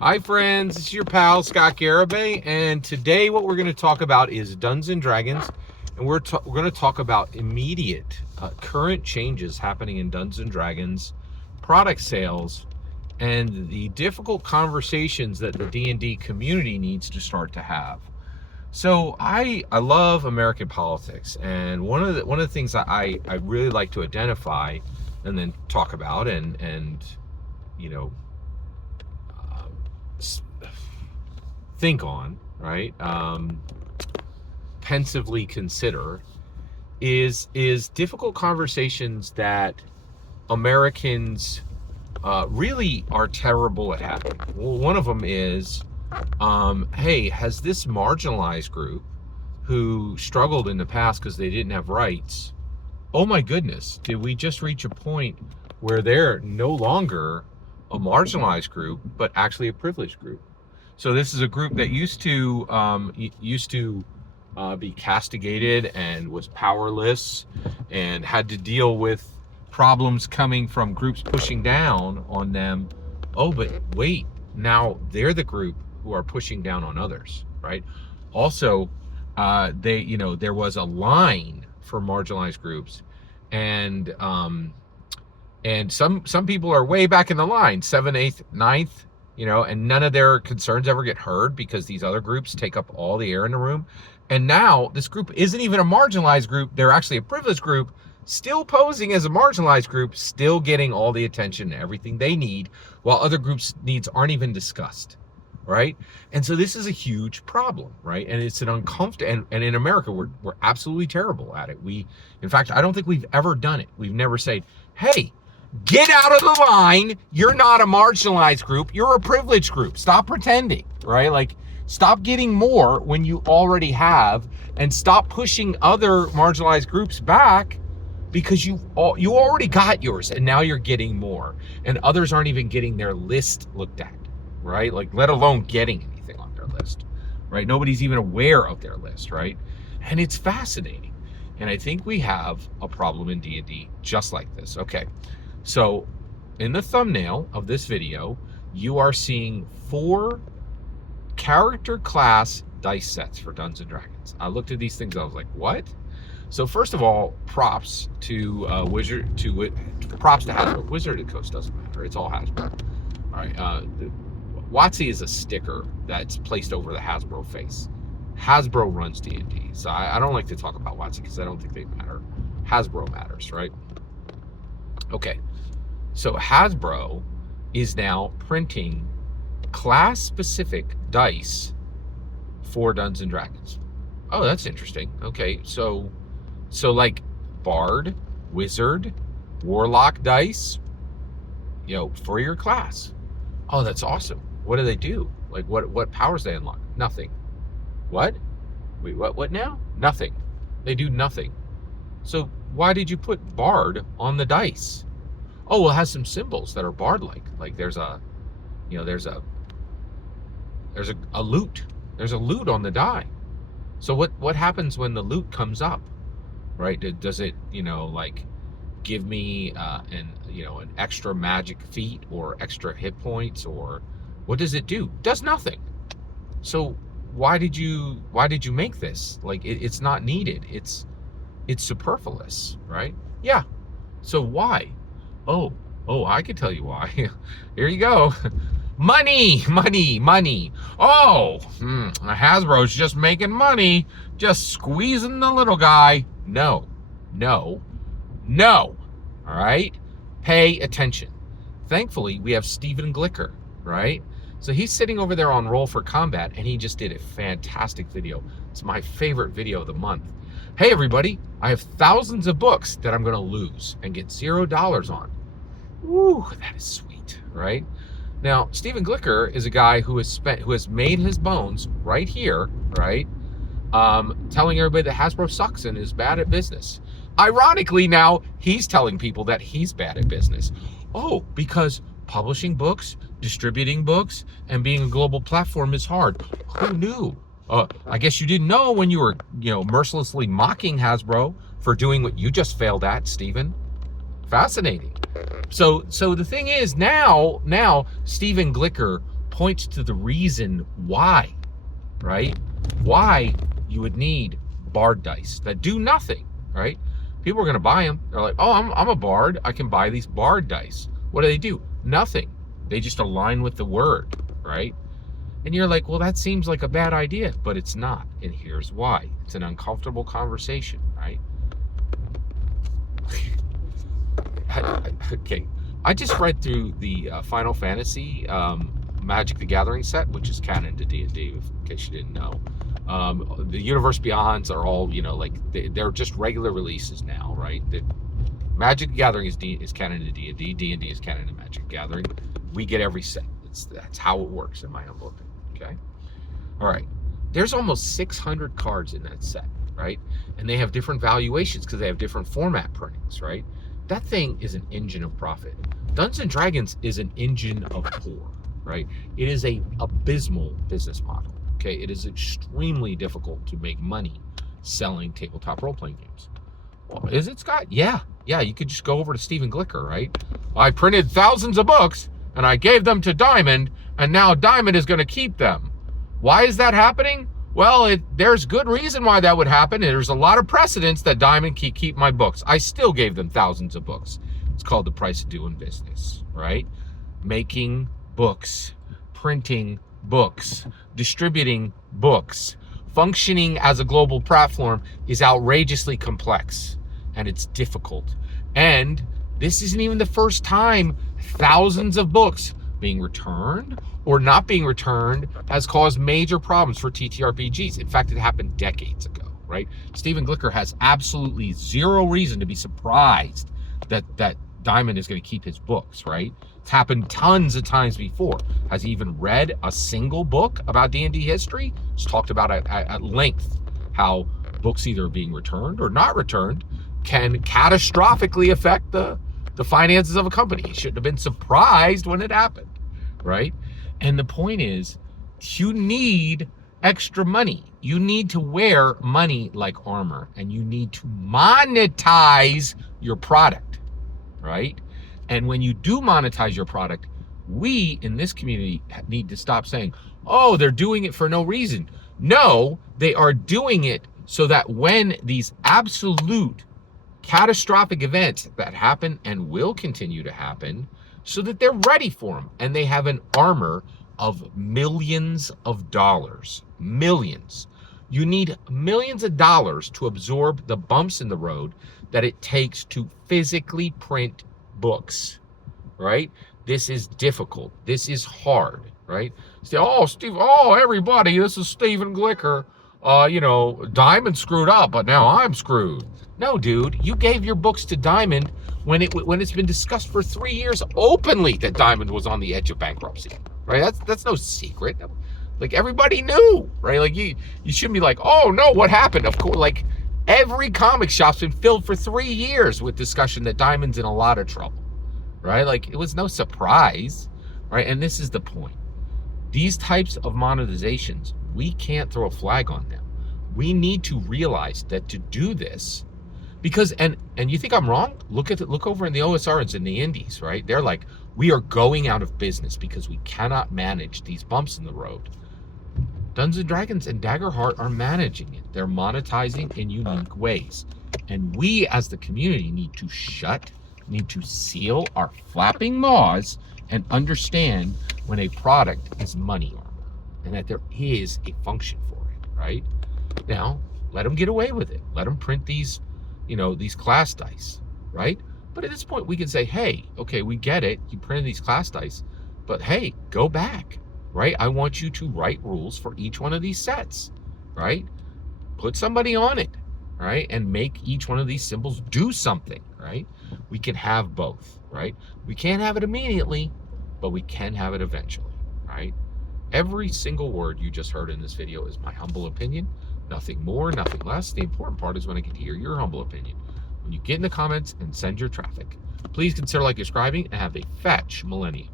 Hi friends, it's your pal Scott Garibay, and today what we're going to talk about is Dungeons and Dragons, and we're going to talk about immediate, current changes happening in Dungeons and Dragons, product sales, and the difficult conversations that the D&D community needs to start to have. So I love American politics, and one of the things that I really like to identify and then talk about and you know think on, right? Pensively consider is difficult conversations that Americans really are terrible at having. Well, one of them is, hey, has this marginalized group who struggled in the past because they didn't have rights, oh my goodness, did we just reach a point where they're no longer a marginalized group, but actually a privileged group? So this is a group that used to be castigated and was powerless and had to deal with problems coming from groups pushing down on them. Oh, but wait, now they're the group who are pushing down on others, right? Also, there was a line for marginalized groups, and some people are way back in the line, 7th, 8th, 9th, and none of their concerns ever get heard because these other groups take up all the air in the room. And now this group isn't even a marginalized group. They're actually a privileged group, still posing as a marginalized group, still getting all the attention and everything they need, while other groups' needs aren't even discussed, right? And so this is a huge problem, right? And it's an uncomfortable, and in America, we're absolutely terrible at it. In fact, I don't think we've ever done it. We've never said, hey, get out of the line. You're not a marginalized group. You're a privileged group. Stop pretending, right? Like, stop getting more when you already have, and stop pushing other marginalized groups back because you already got yours, and now you're getting more, and others aren't even getting their list looked at, right? Like, let alone getting anything on their list, right? Nobody's even aware of their list, right? And it's fascinating. And I think we have a problem in D&D just like this. Okay. So in the thumbnail of this video, you are seeing 4 character class dice sets for Dungeons and Dragons. I looked at these things, I was like, what? So first of all, props to props to Hasbro. Wizard of Coast doesn't matter. It's all Hasbro. All right. WotC is a sticker that's placed over the Hasbro face. Hasbro runs D&D. So I don't like to talk about WotC because I don't think they matter. Hasbro matters, right? Okay, so Hasbro is now printing class-specific dice for Dungeons and Dragons. Oh, that's interesting. Okay, so like Bard, Wizard, Warlock dice, for your class. Oh, that's awesome. What do they do? Like, what powers they unlock? Nothing. What? Wait, what now? Nothing. They do nothing. So why did you put Bard on the dice? Oh, well, it has some symbols that are Bard-like. Like there's a loot. There's a loot on the die. So what happens when the loot comes up, right? Does it, like give me an extra magic feat or extra hit points, or what does it do? Does nothing. So why did you make this? Like it's not needed. It's superfluous, right? Yeah. So why? Oh, I can tell you why. Here you go. Money. Oh, Hasbro's just making money, just squeezing the little guy. No. All right? Pay attention. Thankfully, we have Stephen Glicker, right? So he's sitting over there on Roll for Combat, and he just did a fantastic video. It's my favorite video of the month. Hey, everybody, I have thousands of books that I'm going to lose and get $0 on. Woo, that is sweet, right? Now, Stephen Glicker is a guy who has made his bones right here, right? Telling everybody that Hasbro sucks and is bad at business. Ironically, now he's telling people that he's bad at business. Oh, because publishing books, distributing books, and being a global platform is hard. Who knew? I guess you didn't know when you were, mercilessly mocking Hasbro for doing what you just failed at, Stephen. Fascinating. So the thing is, now Stephen Glicker points to the reason why, right? Why you would need bard dice that do nothing, right? People are going to buy them. They're like, oh, I'm a bard. I can buy these bard dice. What do? Nothing. They just align with the word, right? And you're like, well, that seems like a bad idea, but it's not. And here's why. It's an uncomfortable conversation, right? Okay. I just read through the Final Fantasy Magic the Gathering set, which is canon to D&D, in case you didn't know. The Universe Beyonds are all, like they're just regular releases now, right? Magic the Gathering is canon to D&D. D&D is canon to Magic the Gathering. We get every set. That's how it works, in my humble opinion. Okay. All right. There's almost 600 cards in that set, right? And they have different valuations because they have different format printings, right? That thing is an engine of profit. Dungeons & Dragons is an engine of poor, right? It is a abysmal business model. Okay, it is extremely difficult to make money selling tabletop role-playing games. Well, is it, Scott? Yeah, you could just go over to Stephen Glicker, right? I printed thousands of books, and I gave them to Diamond, and now Diamond is going to keep them. Why is that happening? Well, there's good reason why that would happen. There's a lot of precedence that Diamond can keep my books. I still gave them thousands of books. It's called the price of doing business, right? Making books, printing books, distributing books, functioning as a global platform is outrageously complex, and it's difficult. And this isn't even the first time thousands of books being returned or not being returned has caused major problems for TTRPGs. In fact, it happened decades ago, right? Stephen Glicker has absolutely zero reason to be surprised that Diamond is going to keep his books, right? It's happened tons of times before. Has he even read a single book about D&D history? He's talked about it at length, how books either being returned or not returned can catastrophically affect the finances of a company. He shouldn't have been surprised when it happened, right? And the point is, you need extra money. You need to wear money like armor, and you need to monetize your product, right? And when you do monetize your product, we in this community need to stop saying, oh, they're doing it for no reason. No, they are doing it so that when these absolute catastrophic events that happen and will continue to happen, so that they're ready for them, and they have an armor of millions of dollars. Millions. You need millions of dollars to absorb the bumps in the road that it takes to physically print books, right? This is difficult. This is hard, right? Everybody, this is Stephen Glicker. Diamond screwed up, but now I'm screwed. No, dude, you gave your books to Diamond when it's been discussed for 3 years openly that Diamond was on the edge of bankruptcy, right? That's no secret. Like, everybody knew, right? Like, you shouldn't be like, oh no, what happened? Of course, like, every comic shop's been filled for 3 years with discussion that Diamond's in a lot of trouble, right? Like, it was no surprise, right? And this is the point. These types of monetizations, we can't throw a flag on them. We need to realize that to do this, because and you think I'm wrong? Look over in the OSRs and the indies, right? They're like, we are going out of business because we cannot manage these bumps in the road. Dungeons & Dragons and Daggerheart are managing it. They're monetizing in unique ways. And we as the community need to seal our flapping maws and understand when a product is money armor and that there is a function for it, right? Now, let them get away with it. Let them print these class dice, right? But at this point, we can say, hey, okay, we get it. You printed these class dice, but hey, go back, right? I want you to write rules for each one of these sets, right? Put somebody on it, right? And make each one of these symbols do something, right? We can have both, right? We can't have it immediately, but we can have it eventually, right? Every single word you just heard in this video is my humble opinion. Nothing more, nothing less. The important part is when I can hear your humble opinion. When you get in the comments and send your traffic. Please consider subscribing and have a fetch millennium.